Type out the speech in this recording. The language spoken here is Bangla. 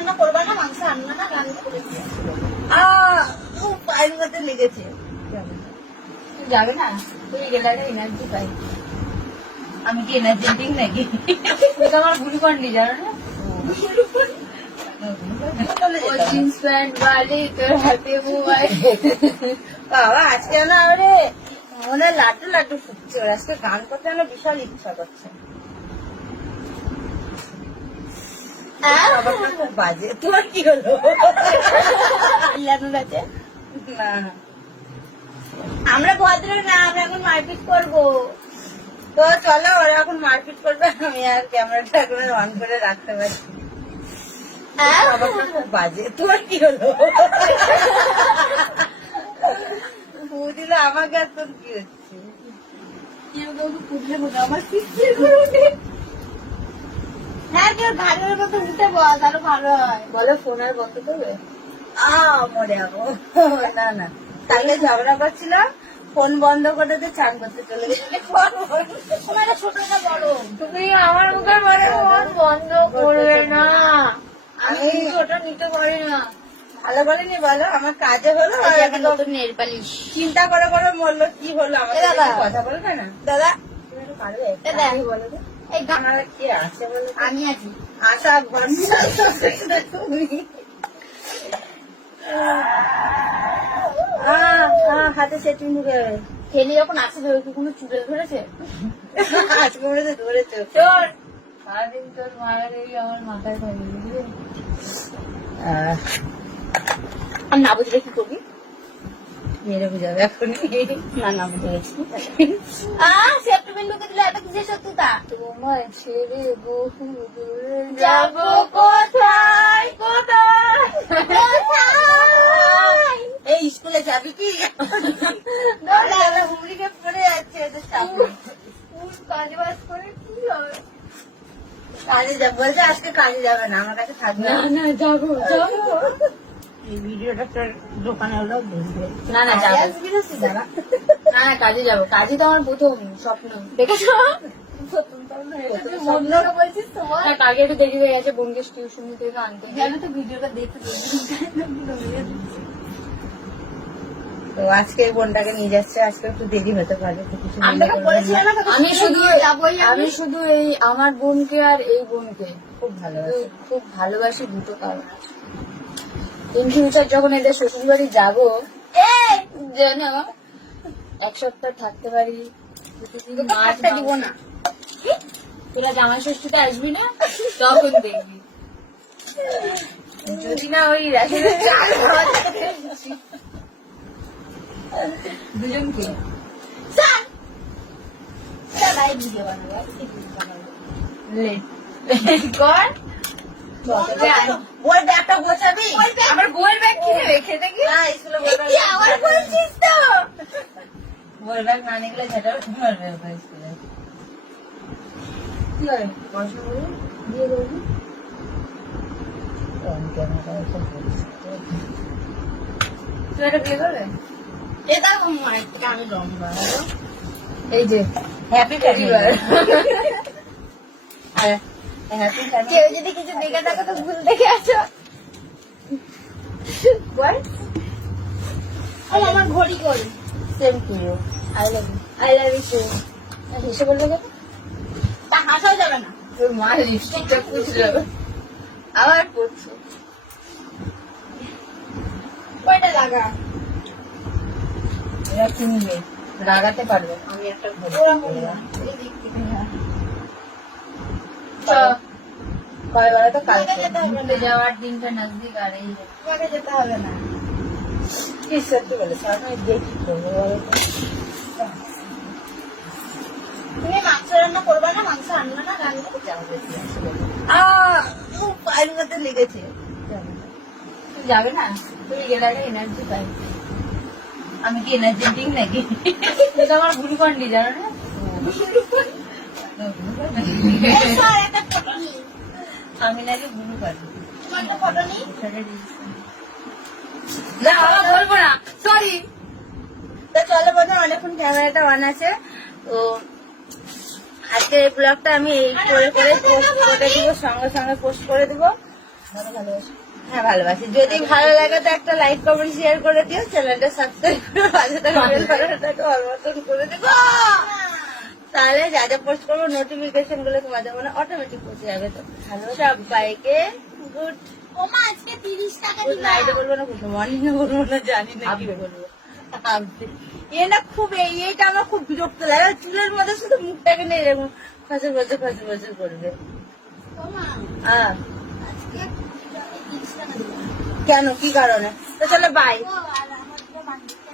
রান্না করবা না, মাংস আনবা না, রান্না করে দিয়ে পায়ের মধ্যে লেগেছে। যাবে না, তুই গেলে এনার্জি পাই। আমি কি এনার্জি ড্রিঙ্ক নাকি? আমার গ্লুকন ডি জানো না, ও জিন্স প্যান্ট বালি তোর হাতে মোবাইল। বাবা আজকে না আরে মনে হয় লাড্ডু লাড্ডু ফুটছে। ওর আজকে গান করতে আমার বিশাল ইচ্ছা করছে। বাবাটা খুব বাজে। তোমার কি হলো? আছে না, আমরা ভদ্র না, আমরা এখন মারপিট করবো। তো চলো, ওরা এখন মারপিট করবে, আমি আর ক্যামেরাটা এখন অন করে রাখতে পারছি। বাবাটা খুব বাজে। তোমার কি হলো? দিলে আমাকে আর তোর কি হচ্ছে? হ্যাঁ, কেউ ঘাড়ের মতো উঠে বস, আরো ভালো হয়। বলো ফোন আর বন্ধ করবে? মরে যাবো। না না, তাহলে ঝগড়া করছিলাম, ফোন বন্ধ করে দিয়ে চান করতে চলে গেলে। ছোট না বড়? তুমি আমার মুখে বলে ফোন বন্ধ করবে না, আমি ছোট নিতে পারি না। ভালো বলেনি বলো, আমার কাজে হলো। নতুন নেল পালিশ চিন্তা করে করে মরলো, কি হলো? আমাকে কথা বলবে না দাদা? তুমি একটু পারবে? আমি বলো তো, এই আমার কি আছে বলো? আমি আছি। আশা ভরসা তুমি। হাতে সেটিং ঢুকে খেলি যখন আসে ধরে কি কোনো চুলে ধরেছে? আজকে মনে হচ্ছে ধরেছো। তোর সারাদিন তোর মায়ের এই আমার মাথায় ধরে বুঝলি। আর না বুঝলে কি করবি? মেরে বুঝাবে এখন। না না বুঝে গেছি। সেপ্টেম্বর ঢুকে দিলে একটা কিসের সত্যতা? তোমায় ছেড়ে বহু দূরে যাবো কোথায় কোথায় কোথায়। এই স্কুলে যাবি কি? হুমড়িকে পড়ে যাচ্ছে। কাজে বাজ করে কি হবে? কাজে যাবো বলছে, আজকে কাজে যাবে না, আমার কাছে থাকবে। না না যাবো যাবো। এই ভিডিওটা তোর দোকানে হলো বুঝবে। না না যাবো, দাঁড়া। না না কাজে যাবো। কাজই তো আমার প্রথম স্বপ্ন, দেখেছো? বলছিস তোমার না, কালকে একটু দেরি হয়ে গেছে, বোনকে টিউশন থেকে আনতে। জানো তো ভিডিওটা দেখতে তো আজকে এই বোনটাকে নিয়ে যাচ্ছে, আজকে একটু দেরি হতে পারে। আমি শুধু এই আমার বোনকে আর এই বোনকে খুব ভালোবাসি। খুব ভালোবাসি, দুটো কারণ আছে। ইন ফিউচার যখন এদের শ্বশুর বাড়ি যাবো, জানো এক সপ্তাহ থাকতে পারি, মাছ দিব না। তোরা জামাই ষষ্ঠীতে আসবি না, তখন দেখবি। যদি না ওই রেশনের চাল দুজনকে ভিডিও বানাবো কর। বই ব্যাগটা গোছাবি। আমার বইয়ের ব্যাগ কিনে রেখে দেখি। না, স্কুলে বই ব্যাগ আমার বলছিস তো বই ব্যাগ না নিয়ে গেলে ঝাঁটা মারবে স্কুলে। কি হয় পড়াশোনা করে দিয়ে দেবো। তুই একটা বিয়ে করবে? এটা মায়ের থেকে আমি লম্বা। এই যে হ্যাপি পরিবার। হ্যাপি কেউ যদি কিছু দেখে থাকো তো ভুল দেখে আছো। আমার ঘড়ি করি। Same to you, I love you, I love you too. হেসে বলবে কেন? তা হাসাও যাবে না। তোর মা লিপস্টিকটা পুছলো, আবার পড়ছে। কয়টা লাগা? এরা কিনবে, লাগাতে পারবে। আমি একটা ঘড়ি কয়বার তো কালকে ঘুরতে যাওয়ার দিনটা নজদিক আর এই তোমাকে যেতে হবে না। কি সত্যি বলেছ, আমি দেখি করবো বলতো। তুমি মাংস রান্না করবা না, মাংস আনবা না, রান্না যাবে। পায়ের মধ্যে লেগেছে। তুই যাবে না, তুই গেলে এনার্জি পাই। আমি কি এনার্জি ড্রিঙ্ক নাকি? তুই তো আমার গ্লুকন ডি জানো না, আমি নাকি গুরু পারি। না বাবা বলবো না, সরি। তো চলো বোধ অনেকক্ষণ ক্যামেরাটা অন আছে। তো আজকে এই ব্লগটা আমি এই করে করে পোস্ট করে দিব, সঙ্গে সঙ্গে পোস্ট করে দিব। ভালোবাসি। হ্যাঁ ভালোবাসি। যদি ভালো লাগে তো একটা লাইক কমেন্ট শেয়ার করে দিও, চ্যানেলটা সাবস্ক্রাইব করে পাশে থাকা বেল বাটনটাকে অল বাটন করে দেবো, তাহলে যা যা পোস্ট করবো নোটিফিকেশন গুলো তোমাদের মনে অটোমেটিক পৌঁছে যাবে। তো সবাইকে গুড ওমা আজকে 30 টাকা গুড দিবা। নাইট বলবো না, গুড মর্নিং বলবো না, জানি না কি বলবো। এ না খুব এইটা আমার খুব বিরক্ত লাগে, চুলের মধ্যে শুধু মুখটাকে নিয়ে এরকম ফাঁসে বছর করবে। ওমা হ্যাঁ আজকে 30 টাকা দিবা। কেন, কি কারণে? তো চলো বাই। ও আর আমার তো বান্ধবী